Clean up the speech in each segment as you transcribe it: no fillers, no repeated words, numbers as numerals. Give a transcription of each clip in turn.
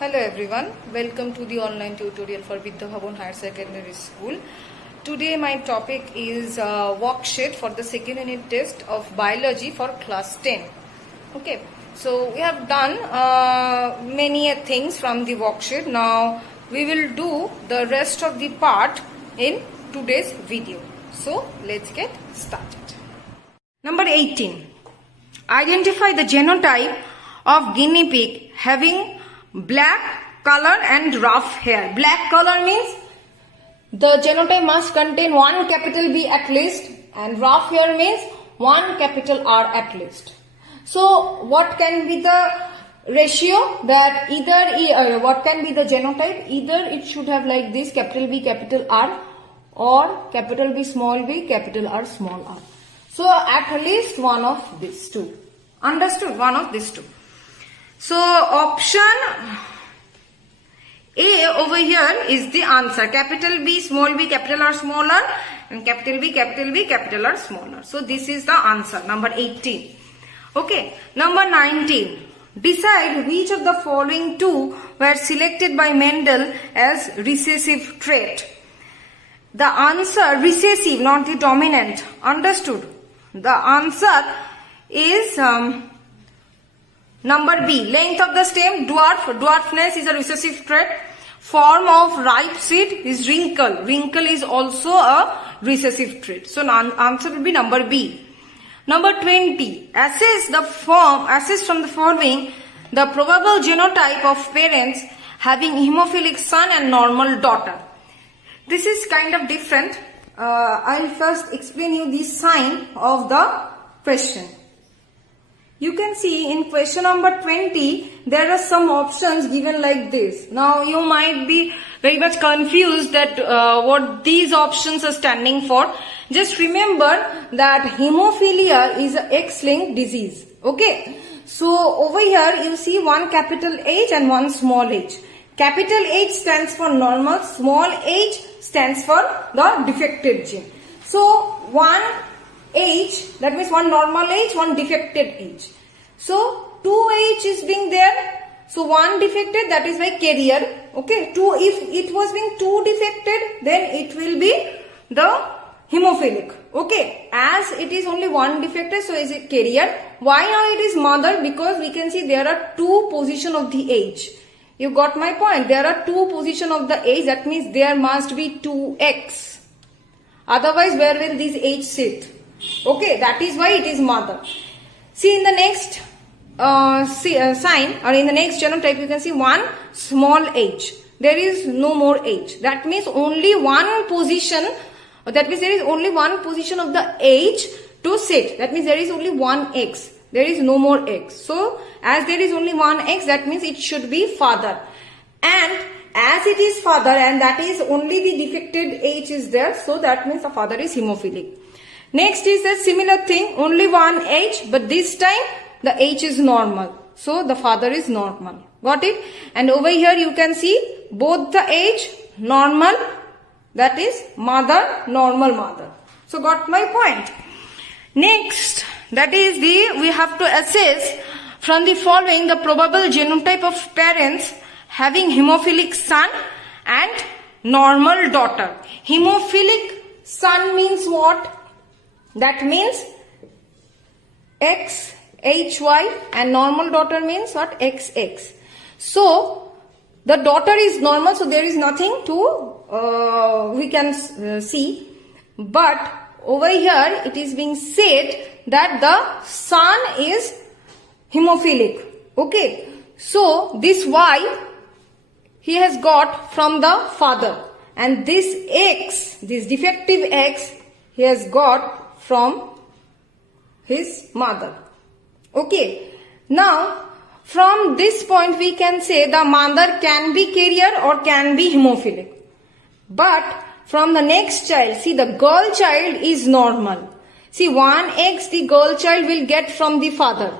Hello everyone, welcome to the online tutorial for Vidya Bhavan Higher Secondary School. Today my topic is worksheet for the second unit test of biology for class 10. Okay, so we have done many things from the worksheet. Now we will do the rest of the part in today's video. So let's get started. Number 18. Identify the genotype of guinea pig having black color and rough hair. Black color means the genotype must contain one capital B at least, and rough hair means one capital R at least. So what can be the ratio? That either what can be the genotype? Either it should have like this, capital B capital R, or capital B small b capital R small r. So at least one of these two. Understood? One of these two. So option A over here is the answer. Capital B, small b, capital R, small r, and capital B, capital R, small r. So this is the answer, number 18. Okay, number 19. Decide which of the following two were selected by Mendel as recessive trait. The answer, recessive, not the dominant. Understood? The answer is number B. Length of the stem, dwarf. Dwarfness is a recessive trait. Form of ripe seed is wrinkle. Wrinkle is also a recessive trait. So answer will be number B. Number 20. Assess from the following the probable genotype of parents having hemophilic son and normal daughter. This is kind of different. I'll first explain you the sign of the question. You can see in question number 20, there are some options given like this. Now you might be very much confused that what these options are standing for. Just remember that hemophilia is an X-linked disease. Okay. So over here you see one capital H and one small h. Capital H stands for normal, small h stands for the defected gene. So one H, that means one normal H, one defected H. So 2H is being there. So one defected, that is my carrier. Okay, if it was being 2 defected, then it will be the hemophilic. Okay, as it is only one defected, so is it carrier. Why now it is mother? Because we can see there are two positions of the H. You got my point. There are two positions of the H. That means there must be 2X. Otherwise, where will this H sit? Okay, that is why it is mother. See in the next sign or in the next genotype, you can see one small h. There is no more h. That means only one position. That means there is only one position of the h to sit. That means there is only one x. There is no more x. So as there is only one x, that means it should be father. And as it is father, and that is only the defected h is there, so that means the father is hemophilic. Next is a similar thing, only one H, but this time the H is normal. So the father is normal. Got it? And over here you can see both the H normal, that is mother, normal mother. So got my point. Next, that is we have to assess from the following the probable genotype of parents having hemophilic son and normal daughter. Hemophilic son means what? That means X, HY, and normal daughter means what? XX. So the daughter is normal, so there is nothing to we can see. But over here it is being said that the son is hemophilic. Okay. So this Y he has got from the father, and this X, this defective X, he has got from his mother. Okay. Now, from this point we can say the mother can be carrier or can be hemophilic. But from the next child, see the girl child is normal. See 1X the girl child will get from the father.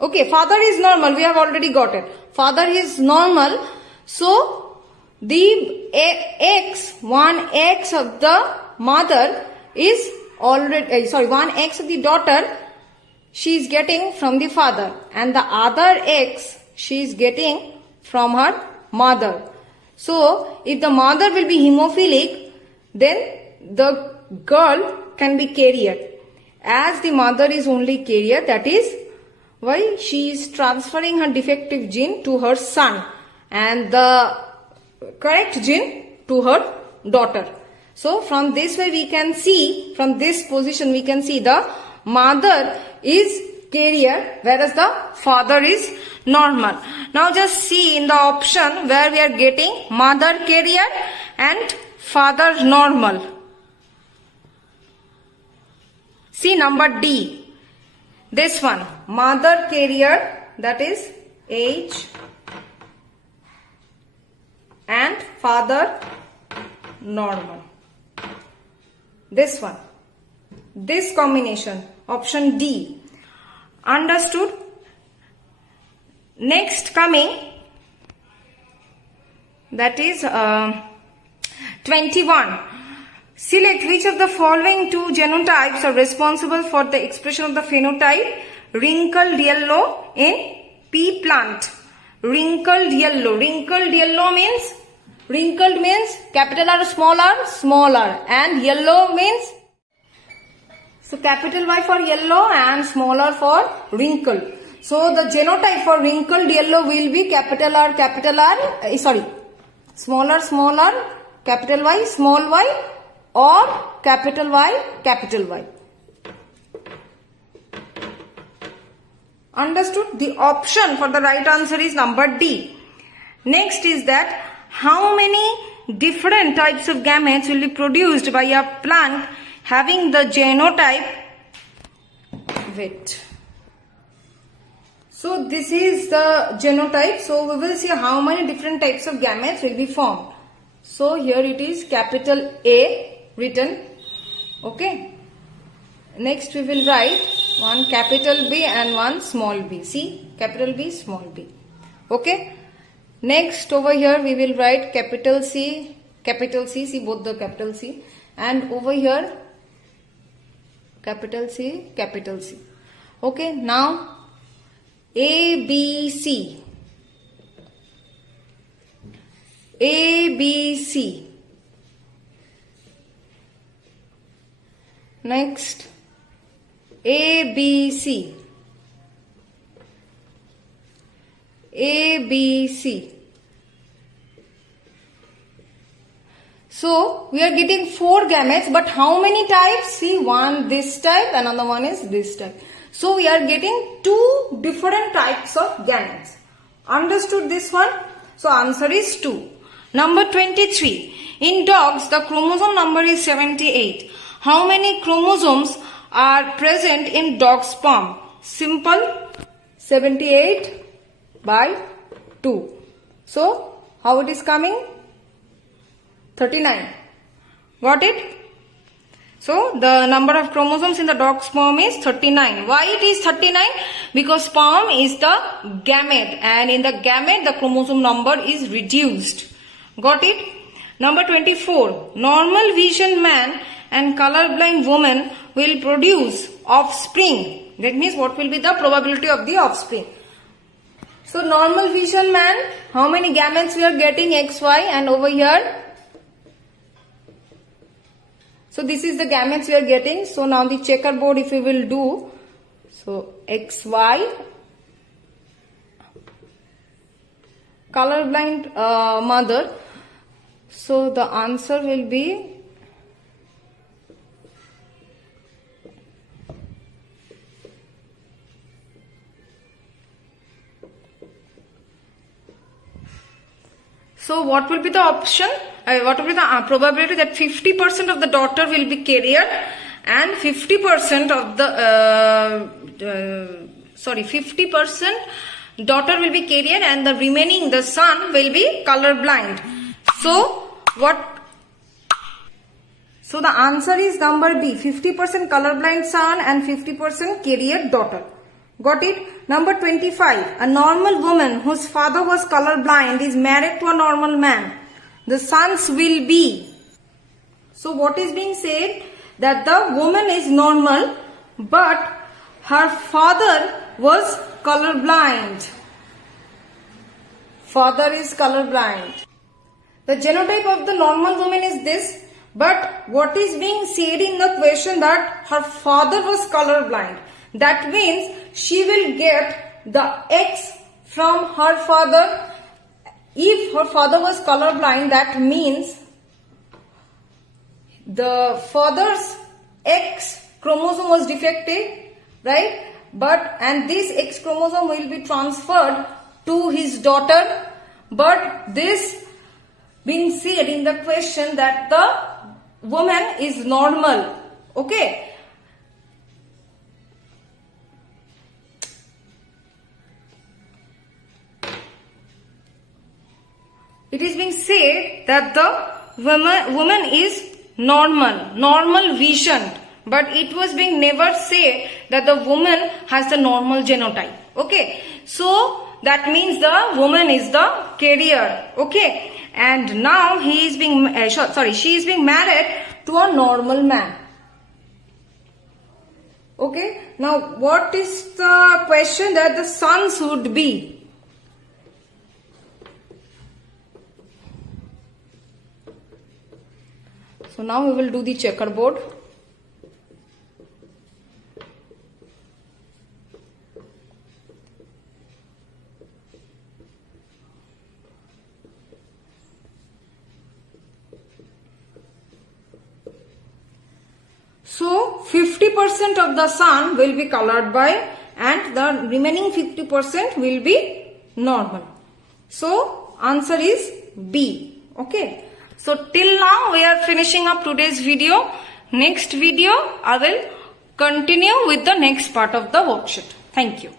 Okay, father is normal, we have already got it. Father is normal. So, the X, 1X of the mother is already, 1X of the daughter, she is getting from the father, and the other X she is getting from her mother. So if the mother will be hemophilic, then the girl can be carrier. As the mother is only carrier, that is why she is transferring her defective gene to her son and the correct gene to her daughter. So from this way we can see, from this position we can see the mother is carrier whereas the father is normal. Now just see in the option where we are getting mother carrier and father normal. See number D. This one, mother carrier, that is H, and father normal. This one, this combination, option D. Understood? Next coming, that is 21. Select which of the following two genotypes are responsible for the expression of the phenotype wrinkled yellow in pea plant. Wrinkled yellow. Wrinkled yellow means, wrinkled means capital R, small r, and yellow means, so capital Y for yellow and small r for wrinkle. So the genotype for wrinkled yellow will be capital R, small r, capital Y, small y, or capital Y, capital Y. Understood? The option for the right answer is number D. Next is that how many different types of gametes will be produced by a plant having the genotype, wait. So this is the genotype. So we will see how many different types of gametes will be formed. So here it is capital A written. Okay. Next we will write one capital B and one small b. See, capital B, small b. Okay. Next over here we will write capital C, see both the capital C, and over here capital C, capital C. Okay. Now A, B, C. A, B, C. Next, A, B, C. A, B, C. So, we are getting 4 gametes, but how many types? See, one this type, another one is this type. So, we are getting 2 different types of gametes. Understood this one? So, answer is 2. Number 23. In dogs, the chromosome number is 78. How many chromosomes are present in dog sperm? Simple, 78 by 2. So, how it is coming? 39. Got it? So, the number of chromosomes in the dog sperm is 39. Why it is 39? Because sperm is the gamete, and in the gamete the chromosome number is reduced. Got it? Number 24. Normal vision man and colorblind woman will produce offspring. That means what will be the probability of the offspring? So normal vision man, how many gametes we are getting? XY, and over here. So this is the gametes we are getting. So now the checkerboard if we will do. So XY. Colorblind mother. So the answer will be so what will be the option? What will be the probability that 50% of the daughter will be carrier and 50% of the 50% daughter will be carrier and the remaining the son will be colorblind. So what? So the answer is number B, 50% colorblind son and 50% carrier daughter. Got it? Number 25. A normal woman whose father was colorblind is married to a normal man. The sons will be. So what is being said? That the woman is normal but her father was colorblind. father is colorblind. The genotype of the normal woman is this, but what is being said in the question that her father was colorblind. That means she will get the X from her father. If her father was colorblind, that means the father's X chromosome was defective, right? And this X chromosome will be transferred to his daughter. But this being said in the question that the woman is normal. Okay. It is being said that the woman is normal vision, but it was being never said that the woman has the normal genotype. Okay, so that means the woman is the carrier. Okay, and now she is being married to a normal man. Okay, now what is the question that the son should be? So now we will do the checkerboard. So 50% of the son will be colored by and the remaining 50% will be normal. So answer is B. Okay. So till now we are finishing up today's video. Next video I will continue with the next part of the worksheet. Thank you.